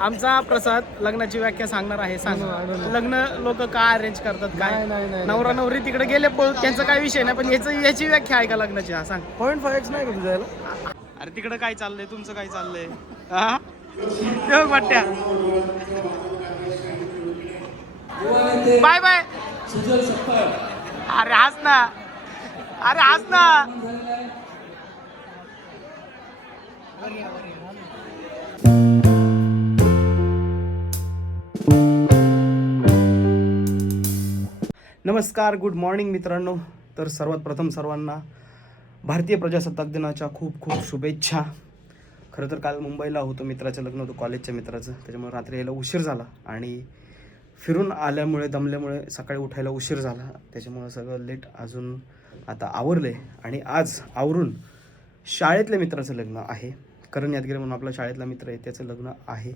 आमचा प्रसाद लग्नाची व्याख्या सांगणार आहे. सांग लग्न लोक का अरेंज करतात, काय नवरा नवरी तिकडे गेले त्यांचा काय विषय नाही, पण याची व्याख्या आहे का लग्नाची? हा सांग. 0.5 नाही का तुझ्या? अरे तिकडे काय चाललंय, तुमचं काय चाललंय? हा ते बघ वाटत्या. Bye bye. अरे हस ना, अरे हस ना. नमस्कार, गुड मॉर्निंग मित्रांनो. तर सर्वात प्रथम सर्वांना भारतीय प्रजासत्ताक दिनाच्या खूप खूप शुभेच्छा. खरं तर काल मुंबईला होतो, मित्राचं लग्न होतं, कॉलेजच्या मित्राचं. त्याच्यामुळे रात्री यायला उशीर झाला आणि फिरून आल्यामुळे दमल्यामुळे सकाळी उठायला उशीर झाला. त्याच्यामुळे सगळं लेट. अजून आता आवरले आणि आज आवरून शाळेतल्या मित्राचं लग्न आहे. करण यादगिरी म्हणून आपला शाळेतला मित्र आहे, त्याचं लग्न आहे.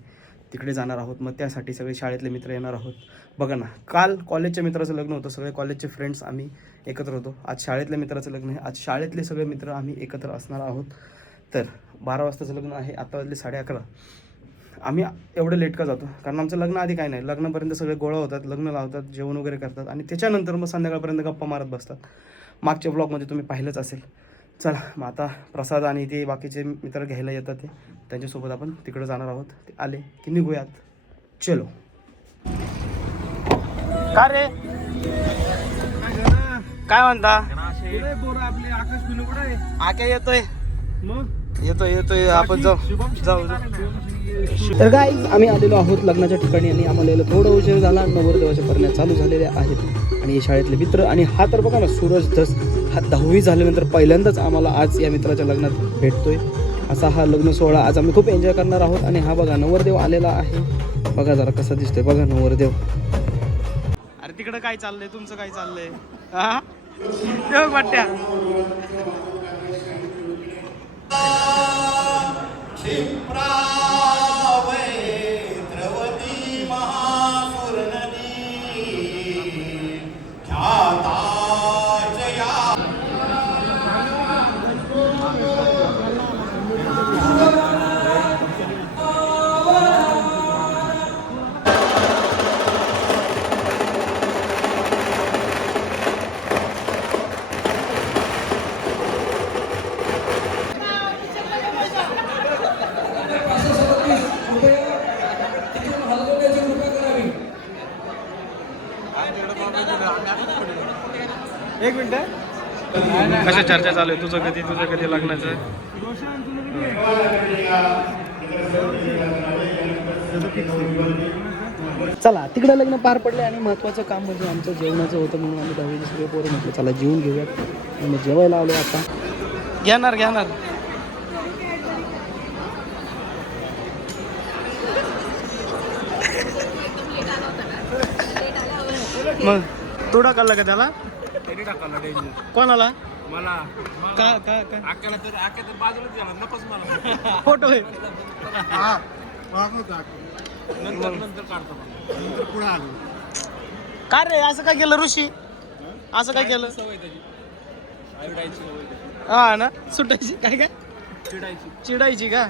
तिकडे जाणार आहोत. मग त्यासाठी सगळे शाळेतले मित्र येणार आहोत. बघा ना, काल कॉलेजच्या मित्राचं लग्न होतं, सगळे कॉलेजचे फ्रेंड्स आम्ही एकत्र होतो. आज शाळेतल्या मित्राचं लग्न आहे. आज शाळेतले सगळे मित्र आम्ही एकत्र असणार आहोत. तर 12 वाजताचं लग्न आहे, आता वाजले 11:30. आम्ही एवढं लेट का जातो? कारण आमचं लग्न आधी काय नाही, लग्नापर्यंत सगळे गोळा होतात, लग्न लावतात, जेवण वगैरे करतात आणि त्याच्यानंतर मग संध्याकाळपर्यंत गप्पा मारत बसतात. मागच्या ब्लॉगमध्ये तुम्ही पाहिलंच असेल. चला मग आता प्रसाद आणि ते बाकीचे मित्र घ्यायला येतात, ते त्यांच्यासोबत आपण तिकडे जाणार आहोत. ते आले की निघूयात. चलो. का रे, काय म्हणता? आपले आकाश पिनू कुठे आहे? आके येतोय, मग येतोय आपण जाऊ. तर गाईज, आम्ही आलेलो आहोत लग्नाच्या ठिकाणी आणि आम्हाला यायला थोडा उशीर झाला. नवरदेवाच्या परण्या चालू झालेल्या आहेत आणि हे शाळेतले मित्र. आणि हा तर बघा ना, सूरज धस, हा 10वी झाल्यानंतर पहिल्यांदाच आम्हाला आज या मित्राच्या लग्नात भेटतोय. असा हा लग्न सोहळा आज आम्ही खूप एन्जॉय करणार आहोत. आणि हा बघा नवरदेव आलेला आहे, बघा जरा कसा दिसतोय, बघा नवरदेव. अरे तिकडे काय चाललंय, तुमचं काय चाललंय? हा ते बघ वाटत्या. एक मिनिट, कशा चर्चा चालू आहे? तुझं कधी लग्नाचं? चला, तिकडे लग्न पार पडले आणि महत्त्वाचं काम म्हणजे आमचं जेवणाचं होतं, म्हणून आम्ही 10वीचे सगळे पोरं म्हटलं चला जेवून घेऊयात. मग जेवायला आलो. आता घेणार मग तू टाकला का त्याला? कोणाला? मला का फोटो आहे. काय रे, असं काय केलं ऋषी? असं काय केलं? हा ना, सुटायची काय चिडायची का?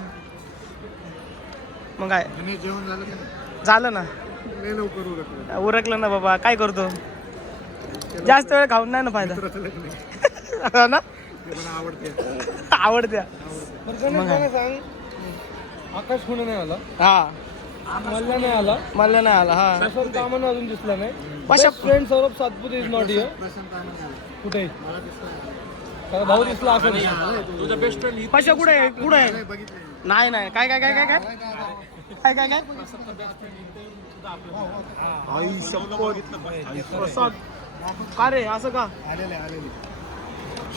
मग काय जेवण झालं ना? उरकलं ना बाबा, काय करतो? जास्त वेळ खाऊन नाही ना फायदा. ना आवडत्या. सांग, आकाश पुणे नाही आला, हा मल्ला नाही आला, हा प्रशांत कामानं अजून दिसला नाही. पशा friend Saurabh Satpute is not here. कुठे भाऊ दिसला असं? तुझा बेस्ट फ्रेंड पशा कुठे आहे? नाही काय का रे, असं का?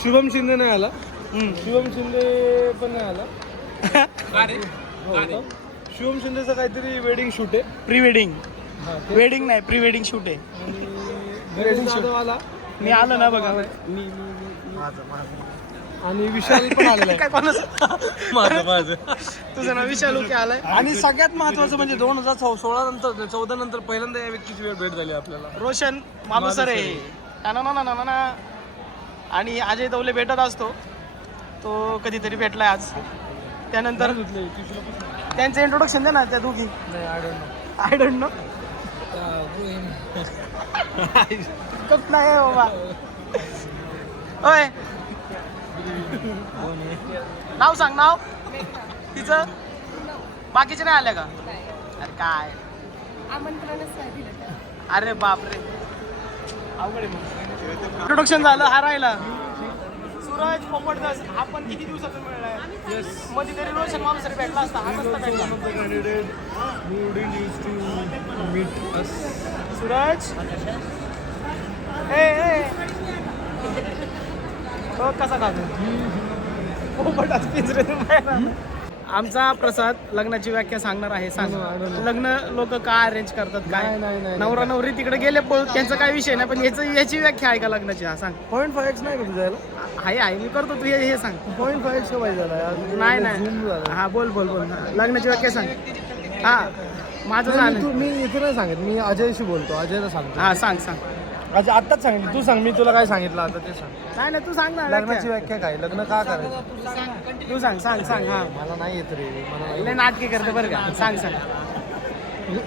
शुभम शिंदे नाही आला. शुभम शिंदे पण नाही आला. शुभम शिंदेचं काहीतरी वेडिंग शूट आहे, प्री वेडिंग नाही, प्री वेडिंग शूट आहे. वेडिंग शूट आला. मी आलो ना बघा. आणि विशाल पण आलेला आहे. काय माझं तुझं नाव विशाल ओके आलाय. आणि सगळ्यात महत्वाचं म्हणजे 2016 नंतर 14 नंतर पहिल्यांदा या व्यक्तीची भेट झाली आपल्याला. रोशन मालुसरे आणि अजय दौले भेटत असतो, तो कधीतरी भेटलाय आज. त्यानंतर त्यांचं इंट्रोडक्शन दे ना त्या दोघी. I don't know. कप नाही बाबा. ओय नाव सांग नाव तिचं. बाकीचे नाही आल्या का? अरे काय आमंत्रणच नाही दिलं त्याला. अरे बापरे अवघड आहे मग. इंट्रोडक्शन झालं हा राहिला सूरज पोपटदास. आपण किती दिवसातून मिळलाय? मध्ये तरी रोशन माणूस भेटला असता. हा नसता भेटला. सूरज ए तो कसा खातो पोपटात पिंजरे. आमचा प्रसाद लग्नाची व्याख्या सांगणार आहे. सांग लग्न लोक काय अरेंज करतात काय? नवरा नवरी तिकडे गेले त्यांचा काय विषय नाही, पण याची व्याख्या आहे का लग्नाची? हा सांग. 0.5x नाही का तुझ्या आहे मी करतो. तू हे सांग. 0.5x पाहिजे झाला. नाही हा बोल लग्नाची व्याख्या सांग. हा माझं झालं. मी इथे नाही सांगत, मी अजयशी बोलतो. अजयला सांगतो. हा सांग. अजय आत्ताच सांगितलं. तू सांग, मी तुला काय सांगितलं आता ते सांग. नाही तू सांग ना. लग्नाची व्याख्या काय? लग्न का करायचं? तू सांग. हा मला नाही येत रे. मला लय नाटकी करते बरं का. सांग.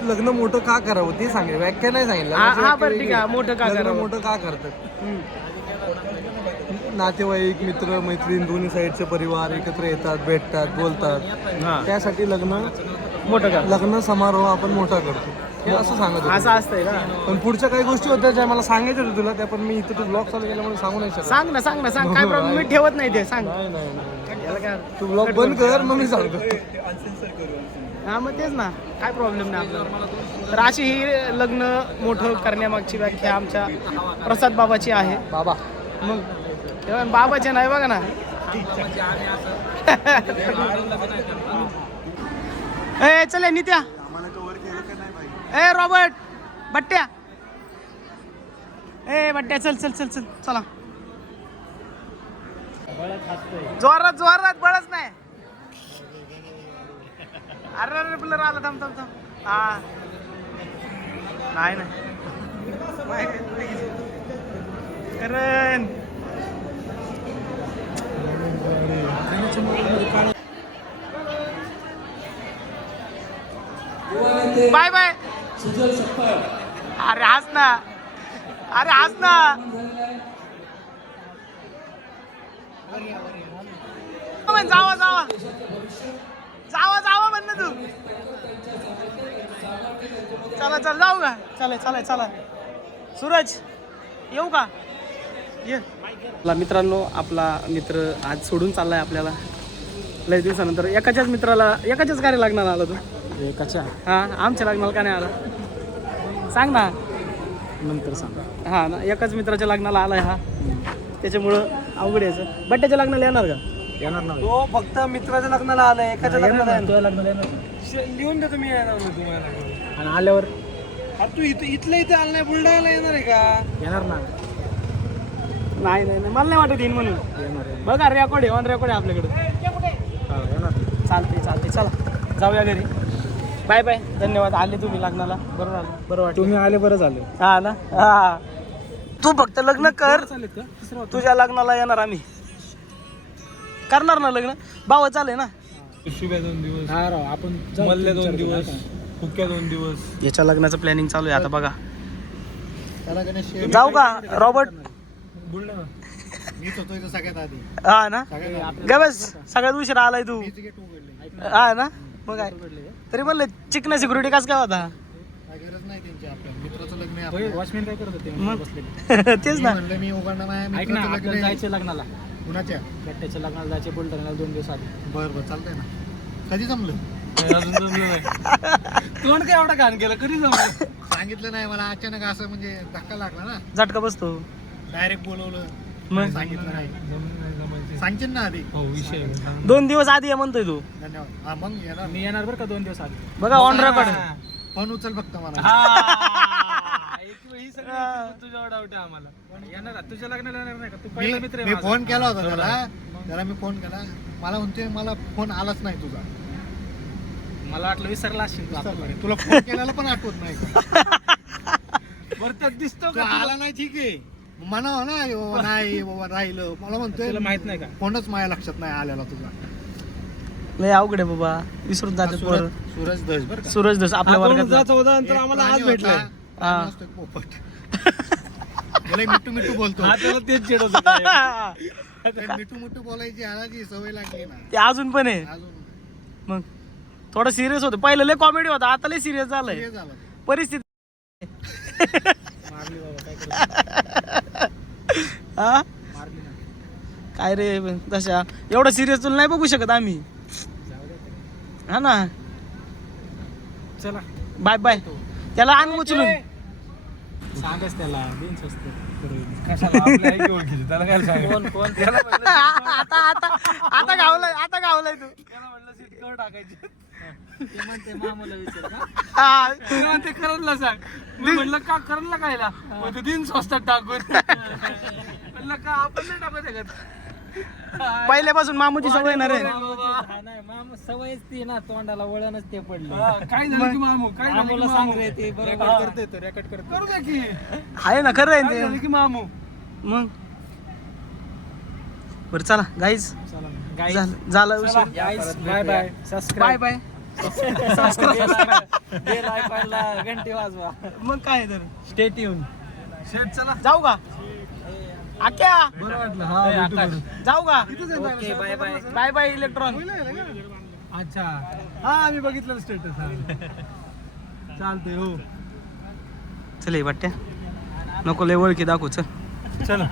लग्न मोठं का करावं ते सांग. व्याख्या नाही सांगितलं. हा बरं ठीक आहे. मोठं का लग्न करावं? मोठं का करतात? नातेवाईक मित्र मैत्रीण दोन्ही साईडचे परिवार एकत्र येतात, भेटतात, बोलतात. त्यासाठी लग्न मोठं का? लग्न समारोह आपण मोठा करतो हे असं सांगत होतो. असं असतंय का? पण पुढच्या काही गोष्टी होत्या ज्या मला सांगायच्या होत्या तुला, त्या पण मी इथं तू ब्लॉग चालू केल्यामुळे सांगू नाही शकत. सांग ना काय प्रॉब्लेम? मी ठेवत नाही ते. सांग. नाही. तू ब्लॉग बंद कर मग मी सांगतो. हा मग तेच ना, काय प्रॉब्लेम नाही आपल्याला. तर अशी ही लग्न मोठं करण्यामागची व्याख्या आमच्या प्रसाद बाबाची आहे. बाबा मग तेव्हा बाबाचे नाही बघा ना. ए चले नित्या. ए रॉबर्ट बट्ट्या. ए बट्ट्या चल चला. जोरात बळच नाही. अरे ब्लर आला. थांब हा नाही करण. बाय अरे हस ना. जावा म्हण ना तू. चला जाऊ का? चला सूरज येऊ का? ये. मित्रांनो आपला मित्र आज सोडून चाललाय आपल्याला लय दिवसानंतर. एकाच्याच कार्य लग्नाला आला तू? एकाच्या हा आमच्या लग्नाला का नाही आला? सांग ना नंतर सांग. हा ना एकाच मित्राच्या लग्नाला आलाय हा. त्याच्यामुळं अवघड यायचं. बट्ट्याच्या लग्नाला येणार का? येणार ना. तो फक्त मित्राच्या लग्नाला आलाय. एकाच्या लग्नाला लग्नाला लिहून देतो मी. येणार नाही तुम्हाला. आणि आल्यावर तू इथं आला नाही. बुलढाण्याला येणार आहे का? येणार ना. नाही मला नाही वाटत येईन म्हणून. येणार बघा रेकॉर्ड आहे. ऑन रेकॉर्ड आहे आपल्याकडे. येणार. चालते चला जाऊया घरी. बाय धन्यवाद. आले तुम्ही लग्नाला. बरं वाटलं. तुम्ही आले बरं झाले. हा ना. हा तू फक्त लग्न कर. तुझ्या लग्नाला येणार आम्ही. करणार ना लग्न. भाव चालय ना. शुभ्या 2 दिवस. हा राव आपण मल्ले 2 दिवस. हुक्क्या 2 दिवस. याच्या लग्नाचं प्लॅनिंग चालू आहे आता बघा. जाऊ का रॉबर्ट? मीच होतो इथं सगळ्यात आधी. हा ना बस सगळ्यात उशिरा आलाय तू. हा ना मग काय तरी म्हणलं चिकन सिक्युरिटी कसं काय होता? गरज नाही त्यांची. आपल्या मित्राचं लग्न आहे. वॉचमॅन काय करत होते? तेच ना. मी उघडणार नाही. जायचं लग्नाला. कुणाच्या? गट्ट्याच्या लग्नाला जायचे. बुलढाण्याला 2 दिवस आधी. बरं चालतंय ना. कधी जमलं? अजून जमलं नाही. तोंड काय एवढा घाण केलं? कधी जमलं? सांगितलं नाही मला. अचानक असं म्हणजे धक्का लागला ना. झटका बसतो. डायरेक्ट बोलवलं. मग सांगितलं नाही. सांगशील ना आधी. हो विषय. 2 दिवस आधी म्हणतोय तू. धन्यवाद. हा मग येणार. मी येणार बरं का 2 दिवस आधी. बघा ऑन रेकॉर्ड. फोन उचल फक्त मला. तुझ्या डाऊट आहे आम्हाला. येणार तुझ्या लग्नाला येणार नाही का? तू पहिला मित्र आहे. मी फोन केला होता त्याला मी फोन केला. मला म्हणतोय मला फोन आलाच नाही तुझा. मला वाटलं विसरला असेल. तुला फोन केल्याला पण आठवत नाही का? बरं त्यात दिसतो का? आला नाही ठीक आहे म्हणावं ना. नाही बाबा राहिलं. मला म्हणतोय माहित नाही का? फोनच माझ्या लक्षात नाही आलेला तुझा. लय अवघड आहे बाबा, विसरून जातात पोरं. सूरज दस बरं का सूरज दस आपल्या वर्गात एक आम्हाला आज प्राणी भेटलाय. होता, प्राणी असतो एक पोपट. त्याला मिठू मिठू बोलतो तेच चिडवत ते मिठू मिठू बोलायची आलाची सवय लागली ना ते अजून पण आहे. अजून मग थोडं सिरियस होतं पहिलं, लय कॉमेडी होता, आता लय सिरियस झालंय हे झालं परिस्थिती. मारली बाबा काय करतो हा मारली ना काय रे तशा एवढं सिरियस तुला नाही बघू शकत आम्ही. हा ना, चला बाय बाय. त्याला आण उचलून. सांगच त्याला दिन स्वस्त त्याला काय सांग कोण कोण आता आता आता गावलाय, आता गावलाय तू. ते म्हणते मामूला विचार का हा. ते करतला सांग. मी म्हणलं का करतला कायला मग दिन स्वस्तात टाकून म्हणलं का आपण नाही टाकू शकत. पहिल्यापासून मामूची सवय येणार आहे. हा नाही मामू सवयच ती ना तोंडाला वळणच ते पडले काय झालं की मामू, काय झालं की मामूला सांग मामू? रे ते बरोबर करते तो रेकॉर्ड करतो करू द्या की. आहे ना, खरं आहे काय झालं ते. की मामू? मग बरं चला गाईज, चला झालं उशीर. Bye bye bye bye. Bell आयकॉनला घंटी वाजवा मग काय तर स्टे ट्यून शेट चला. जाऊ का आक्या, बरं वाटलं. हा भेटू करू. जाऊ का. Okay bye bye bye bye electron. अच्छा हा मी बघितलं स्टेटस. चालतंय हो. चल हे वाटते नको लय ओळखी दाखवू. चल चला